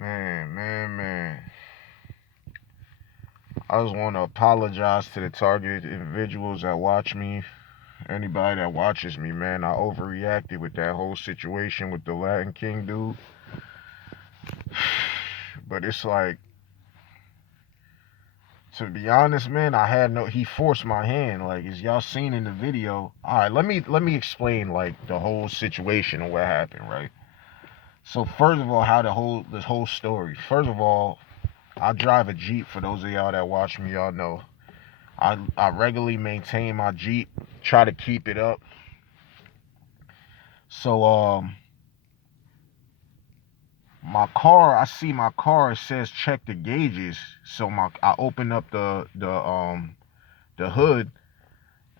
Man. I just want to apologize to the targeted individuals that watch me. Anybody that watches me, man. I overreacted with that whole situation with the Latin King dude. But it's like, to be honest, man, I had no. He forced my hand. Like, as y'all seen in the video. All right, let me explain like the whole situation and what happened, right? So first of all, how this whole story. First of all, I drive a Jeep. For those of y'all that watch me, y'all know I regularly maintain my Jeep, try to keep it up. So my car, I see my car, it says check the gauges. So I open up the hood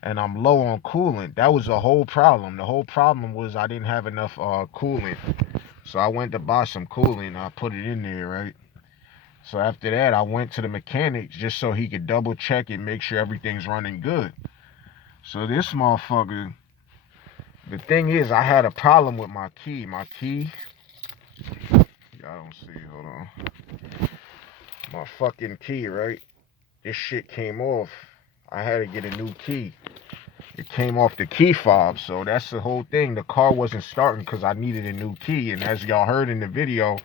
and I'm low on coolant. That was the whole problem. The whole problem was I didn't have enough coolant. So I went to buy some coolant and I put it in there, right? So after that, I went to the mechanic just so he could double check it, make sure everything's running good. So this motherfucker, the thing is, I had a problem with my key. My key, y'all don't see, hold on. My fucking key, right? This shit came off. I had to get a new key. It came off the key fob, so that's the whole thing. The car wasn't starting because I needed a new key. And as y'all heard in the video,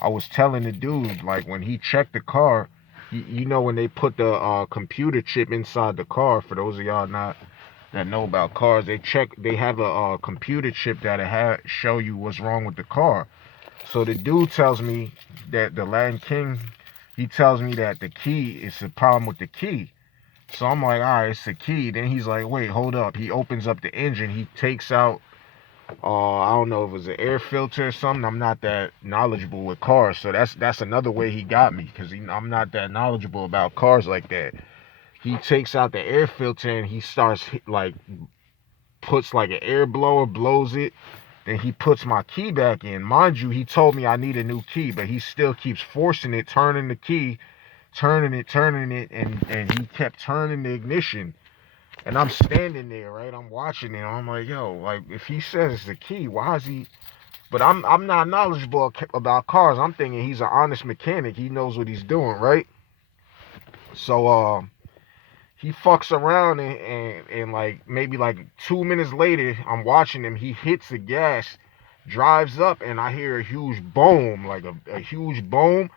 I was telling the dude, like, when he checked the car, you know when they put the computer chip inside the car, for those of y'all not that know about cars, they have a computer chip that'll show you what's wrong with the car. So the dude tells me that the Latin King, he tells me that the key is the problem with the key. So I'm like, all right, it's the key. Then he's like, wait, hold up. He opens up the engine. He takes out, I don't know if it was an air filter or something. I'm not that knowledgeable with cars, so that's another way he got me because I'm not that knowledgeable about cars like that. He takes out the air filter and he starts like puts like an air blower, blows it. Then he puts my key back in. Mind you, he told me I need a new key, but he still keeps forcing it, turning the key, turning it, and he kept turning the ignition. And I'm standing there, right? I'm watching it. I'm like, yo, like if he says it's the key, why is he? But I'm not knowledgeable about cars. I'm thinking he's an honest mechanic. He knows what he's doing, right? So he fucks around and like maybe like 2 minutes later, I'm watching him. He hits the gas, drives up, and I hear a huge boom, like a huge boom.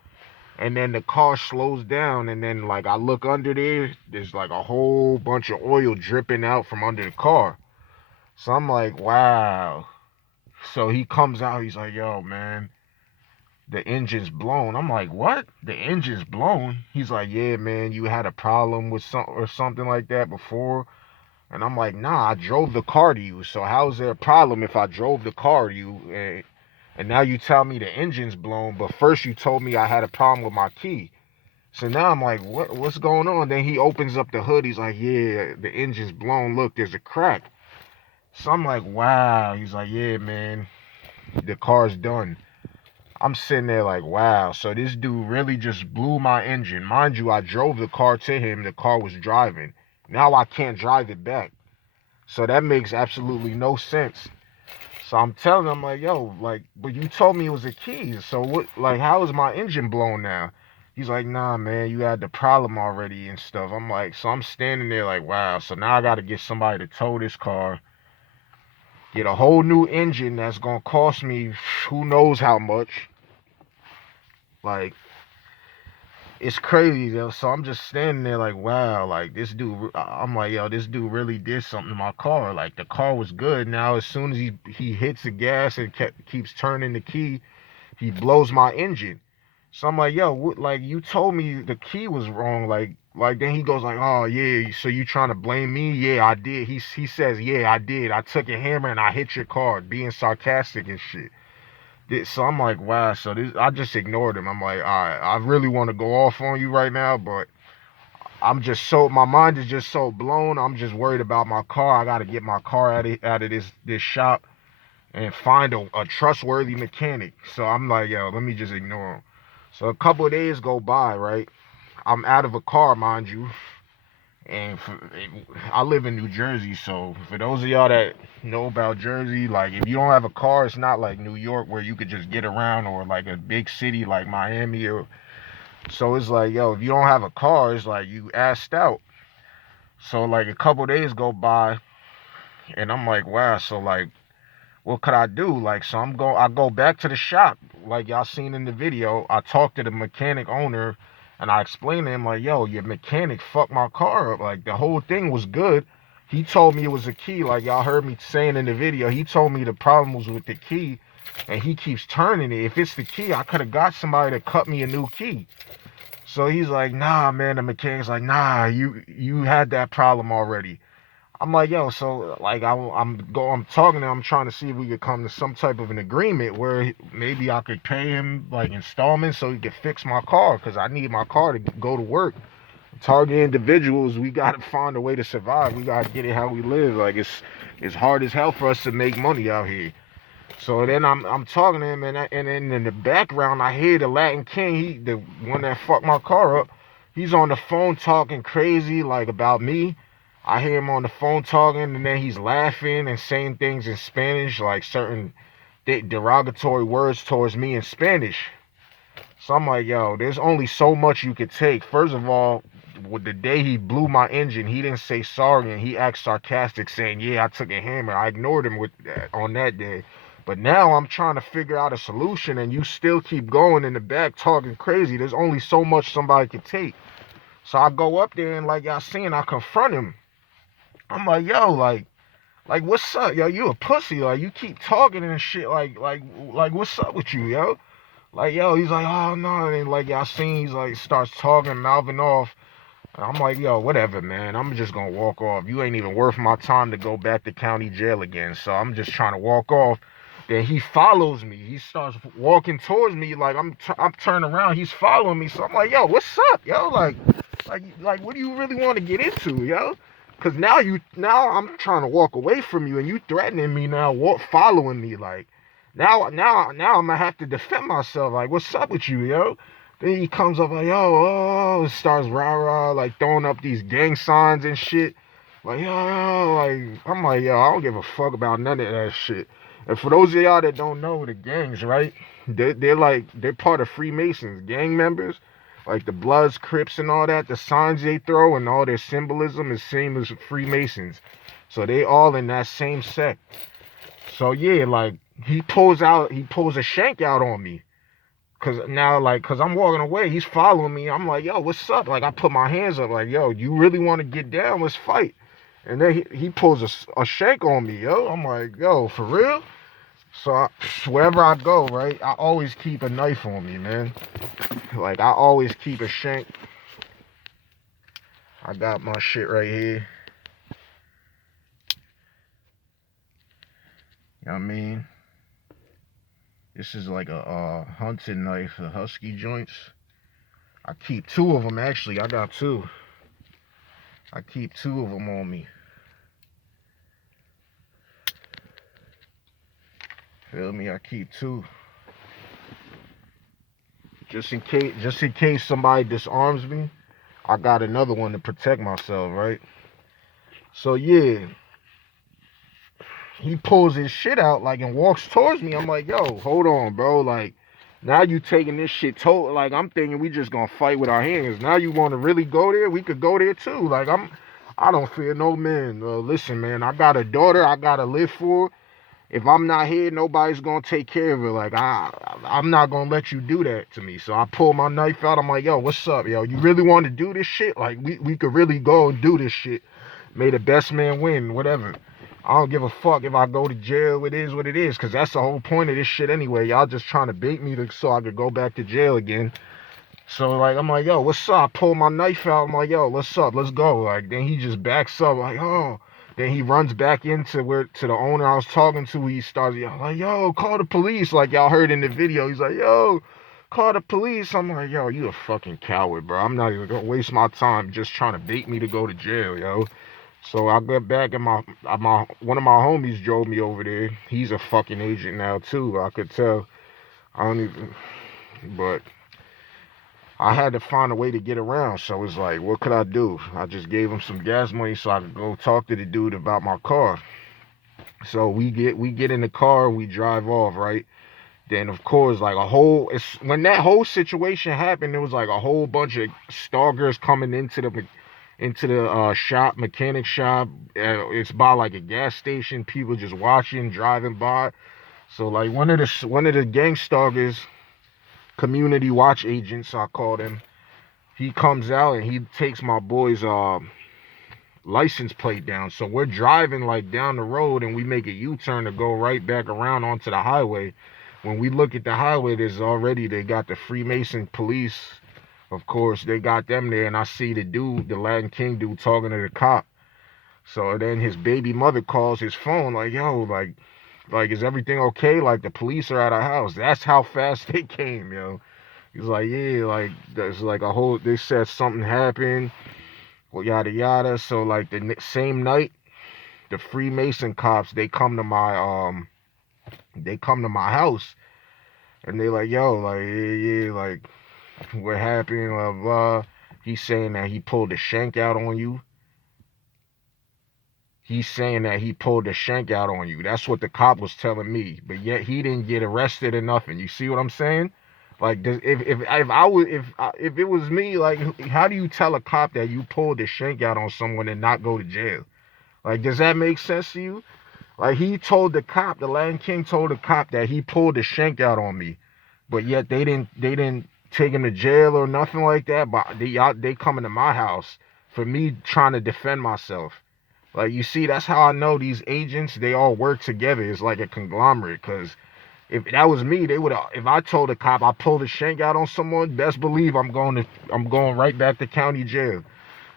And then the car slows down, and then like I look under there, there's like a whole bunch of oil dripping out from under the car. So I'm like, wow. So he comes out, he's like, yo, man, the engine's blown. I'm like, what? The engine's blown? He's like, yeah, man, you had a problem with something like that before. And I'm like, nah, I drove the car to you. So how is there a problem if I drove the car to you? And now you tell me the engine's blown, but first you told me I had a problem with my key. So now I'm like, what's going on? Then he opens up the hood. He's like, yeah, the engine's blown. Look, there's a crack. So I'm like, wow. He's like, yeah, man, the car's done. I'm sitting there like, wow. So this dude really just blew my engine. Mind you, I drove the car to him. The car was driving. Now I can't drive it back. So that makes absolutely no sense. So I'm telling him, like, yo, like, but you told me it was a key. So what, like, how is my engine blown now? He's like, nah, man, you had the problem already and stuff. I'm like, so I'm standing there like, wow. So now I got to get somebody to tow this car, get a whole new engine that's going to cost me who knows how much. Like, it's crazy though. So I'm just standing there like, wow, like this dude. I'm like, yo, this dude really did something to my car. Like the car was good. Now as soon as he hits the gas and keeps turning the key, he blows my engine. So I'm like, yo, like you told me the key was wrong. Like then he goes like, oh yeah, so you trying to blame me? Yeah, I did. He says, yeah, I did. I took a hammer and I hit your car, being sarcastic and shit. So I'm like, wow. So I just ignored him. I'm like, all right, I really want to go off on you right now, but my mind is just so blown. I'm just worried about my car. I got to get my car out of this shop and find a trustworthy mechanic. So I'm like, yo, let me just ignore him. So a couple of days go by, right? I'm out of a car, mind you. And I live in New Jersey, so for those of y'all that know about Jersey, like if you don't have a car, it's not like New York where you could just get around, or like a big city like Miami. Or so it's like, yo, if you don't have a car, it's like you asked out. So like a couple days go by, and I'm like, wow. So like, what could I do? Like, so I go back to the shop, like y'all seen in the video. I talked to the mechanic owner, and I explained to him like, yo, your mechanic fucked my car up. Like the whole thing was good. He told me it was a key, like y'all heard me saying in the video. He told me the problem was with the key, and he keeps turning it. If it's the key, I could have got somebody to cut me a new key. So he's like, nah, man. The mechanic's like, nah, you had that problem already. I'm like, yo, so like I'm talking to him, I'm trying to see if we could come to some type of an agreement where maybe I could pay him like installments so he could fix my car, because I need my car to go to work. Target individuals, we gotta find a way to survive. We gotta get it how we live. Like it's hard as hell for us to make money out here. So then I'm talking to him, and then in the background I hear the Latin King, the one that fucked my car up. He's on the phone talking crazy like about me. I hear him on the phone talking, and then he's laughing and saying things in Spanish, like certain derogatory words towards me in Spanish. So I'm like, yo, there's only so much you could take. First of all, with the day he blew my engine, he didn't say sorry, and he acted sarcastic, saying, yeah, I took a hammer. I ignored him with that on that day. But now I'm trying to figure out a solution, and you still keep going in the back talking crazy. There's only so much somebody can take. So I go up there, and like y'all seen, I confront him. I'm like, yo, like what's up, yo? You a pussy? Like you keep talking and shit. Like what's up with you, yo? Like, yo, he's like, oh no, and like y'all seen, he's like starts talking, mouthing off. And I'm like, yo, whatever, man. I'm just gonna walk off. You ain't even worth my time to go back to county jail again. So I'm just trying to walk off. Then he follows me. He starts walking towards me, like I'm turning around. He's following me. So I'm like, yo, what's up, yo? Like, what do you really want to get into, yo? Cause now I'm trying to walk away from you, and you threatening me now, following me, like. Now I'm gonna have to defend myself. Like, what's up with you, yo? Then he comes up like, yo, oh, starts rah rah, like throwing up these gang signs and shit. Like, yo, like, I'm like, yo, I don't give a fuck about none of that shit. And for those of y'all that don't know the gangs, right? They're part of Freemasons, gang members. Like the Bloods, Crips, and all that. The signs they throw and all their symbolism is same as Freemasons. So they all in that same sect. So yeah, like he pulls a shank out on me. Cause now, like, cause I'm walking away, he's following me. I'm like, yo, what's up? Like, I put my hands up, like, yo, you really want to get down? Let's fight. And then he pulls a shank on me, yo. I'm like, yo, for real? So wherever I go, right, I always keep a knife on me, man. Like, I always keep a shank. I got my shit right here. You know what I mean? This is like a hunting knife, the husky joints. I keep two of them, actually. I got two. I keep two of them on me. Feel me? I keep two. Just in case somebody disarms me, I got another one to protect myself, right? So yeah, he pulls his shit out like and walks towards me. I'm like, yo, hold on, bro. Like, now you taking this shit like I'm thinking we just gonna fight with our hands. Now you wanna really go there? We could go there too. Like I don't fear no man. Listen, man, I got a daughter I gotta live for. If I'm not here, nobody's gonna take care of her. Like I'm not gonna let you do that to me. So I pull my knife out. I'm like, yo, what's up, yo? You really want to do this shit? Like we could really go and do this shit. May the best man win, whatever. I don't give a fuck if I go to jail. It is what it is, cause that's the whole point of this shit anyway. Y'all just trying to bait me so I could go back to jail again. So like I'm like, yo, what's up? I pull my knife out. I'm like, yo, what's up? Let's go. Like then he just backs up. Like, oh. Then he runs back into to the owner I was talking to. He starts like, yo, call the police. Like y'all heard in the video. He's like, yo, call the police. I'm like, yo, you a fucking coward, bro. I'm not even gonna waste my time just trying to bait me to go to jail, yo. So I got back and my one of my homies drove me over there. He's a fucking agent now too. I could tell. I don't even, but I had to find a way to get around. So it's like, what could I do? I just gave him some gas money so I could go talk to the dude about my car. So we get in the car, we drive off, right? Then of course, like when that whole situation happened, there was like a whole bunch of stalkers coming into the shop, mechanic shop. It's by like a gas station. People just watching, driving by. So like one of the gang stalkers, community watch agents, I called him. He comes out and he takes my boy's license plate down. So we're driving like down the road and we make a U-turn to go right back around onto the highway. When we look at the highway, they got the Freemason police. Of course, they got them there, and I see the dude, the Latin King dude, talking to the cop. So then his baby mother calls his phone, like, yo, like, is everything okay? Like, the police are at our house. That's how fast they came, yo. He's like, yeah, like, there's like they said something happened, well, yada, yada. So, like, the same night, the Freemason cops, they come to my house, and they like, yo, like, yeah, like, what happened, blah, blah. He's saying that he pulled the shank out on you. He's saying that he pulled the shank out on you. That's what the cop was telling me. But yet he didn't get arrested or nothing. You see what I'm saying? Like, if it was me, like, how do you tell a cop that you pulled the shank out on someone and not go to jail? Like, does that make sense to you? Like, the Land King told the cop that he pulled the shank out on me, but yet they didn't take him to jail or nothing like that. But they coming to my house for me trying to defend myself. Like, you see, that's how I know these agents, they all work together. It's like a conglomerate. Because if that was me, they would have. If I told a cop I pulled a shank out on someone, best believe I'm going right back to county jail.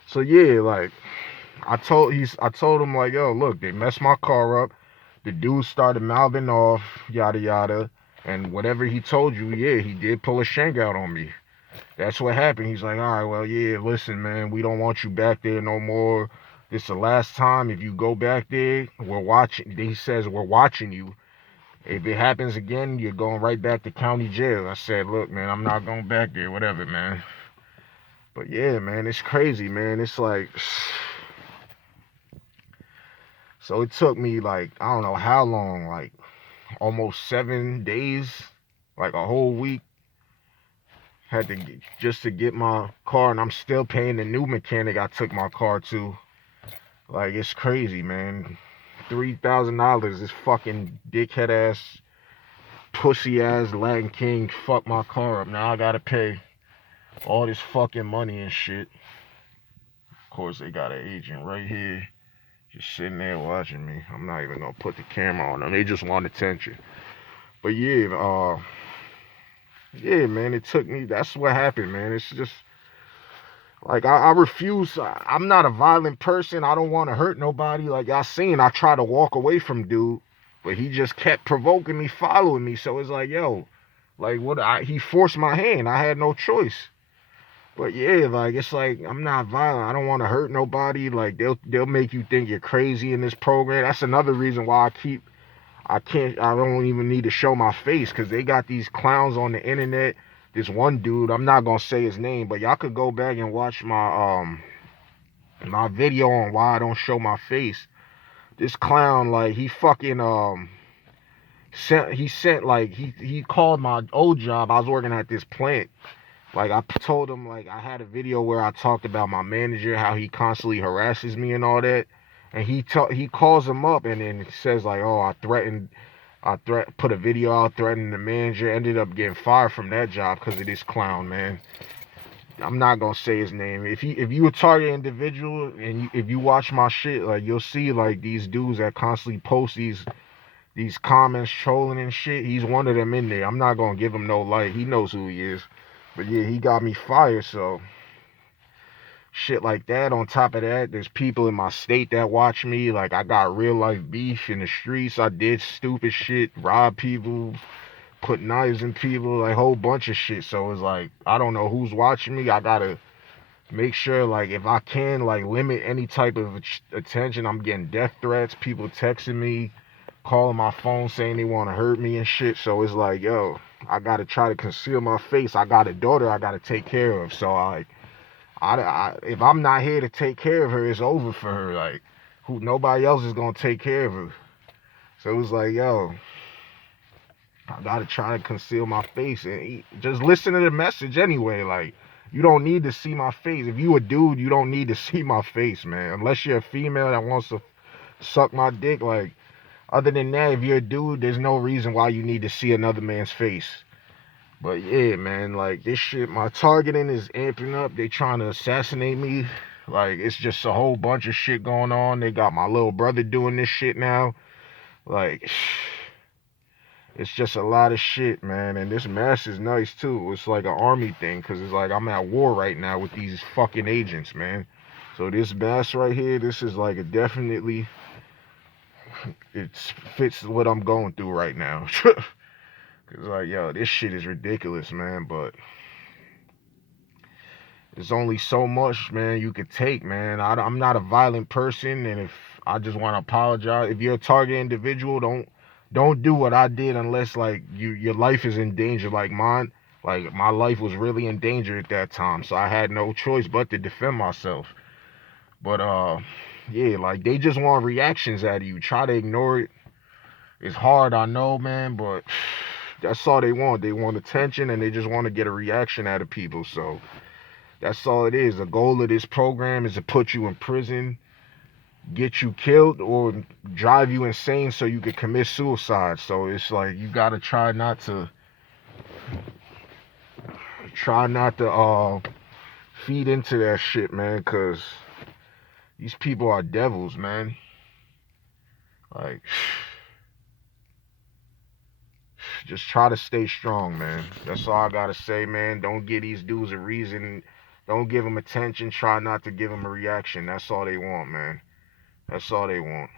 So yeah, like I told him, like, yo, look, they messed my car up. The dude started mouthing off, yada yada, and whatever he told you, yeah, he did pull a shank out on me. That's what happened. He's like, all right, well, yeah, listen, man, we don't want you back there no more. This is the last time. If you go back there, we're watching. He says, we're watching you. If it happens again, you're going right back to county jail. I said, look, man, I'm not going back there, whatever, man. But yeah, man, it's crazy, man. It's like, so it took me like, I don't know how long, like almost 7 days, like a whole week. Had to just to get my car, and I'm still paying the new mechanic I took my car to. Like, it's crazy, man. $3,000. This fucking dickhead ass, pussy ass Latin King fucked my car up. Now I gotta pay all this fucking money and shit. Of course, they got an agent right here, just sitting there watching me. I'm not even gonna put the camera on them. They just want attention. But yeah, man. It took me. That's what happened, man. It's just like I refuse. I'm not a violent person. I don't want to hurt nobody. Like I seen, I tried to walk away from dude, but he just kept provoking me, following me. So it's like, yo, like what? He forced my hand. I had no choice. But yeah, like it's like I'm not violent. I don't want to hurt nobody. Like they'll make you think you're crazy in this program. That's another reason why I don't even need to show my face because they got these clowns on the internet. This one dude, I'm not gonna say his name, but y'all could go back and watch my video on why I don't show my face. This clown, like he fucking sent like he called my old job. I was working at this plant. Like I told him, like I had a video where I talked about my manager, how he constantly harasses me and all that. And he calls him up and then says like, oh, put a video out threatening the manager. Ended up getting fired from that job because of this clown, man. I'm not gonna say his name. If you a target individual and if you watch my shit, like you'll see like these dudes that constantly post these comments trolling and shit. He's one of them in there. I'm not gonna give him no light. He knows who he is. But yeah, he got me fired. So shit like that. On top of that, there's people in my state that watch me. Like I got real life beef in the streets. I did stupid shit, rob people, put knives in people, like a whole bunch of shit. So it's like I don't know who's watching me. I gotta make sure, like if I can, like limit any type of attention. I'm getting death threats, people texting me, calling my phone saying they want to hurt me and shit. So it's like, yo, I gotta try to conceal my face. I got a daughter I gotta take care of. So if I'm not here to take care of her, it's over for her. Like, nobody else is gonna take care of her. So it was like, yo, I gotta try to conceal my face and just listen to the message anyway. Like, you don't need to see my face. If you a dude, you don't need to see my face, man. Unless you're a female that wants to suck my dick. Like, other than that, if you're a dude, there's no reason why you need to see another man's face. But yeah, man, like, this shit, my targeting is amping up. They trying to assassinate me. Like, it's just a whole bunch of shit going on. They got my little brother doing this shit now. Like, it's just a lot of shit, man. And this mask is nice too. It's like an army thing, because it's like I'm at war right now with these fucking agents, man. So this mask right here, this is like it fits what I'm going through right now. Cause like, yo, this shit is ridiculous, man. But there's only so much, man, you could take, man. I'm not a violent person, and if I just want to apologize, if you're a target individual, don't do what I did unless like your life is in danger, like mine. Like, my life was really in danger at that time, so I had no choice but to defend myself. But yeah, like, they just want reactions out of you. Try to ignore it. It's hard, I know, man, but that's all they want. They want attention, and they just want to get a reaction out of people. So that's all it is. The goal of this program is to put you in prison, get you killed, or drive you insane so you can commit suicide. So it's like, you gotta try not to feed into that shit, man, because these people are devils, man. Like, just try to stay strong, man. That's all I gotta say, man. Don't give these dudes a reason. Don't give them attention. Try not to give them a reaction. That's all they want, man. That's all they want.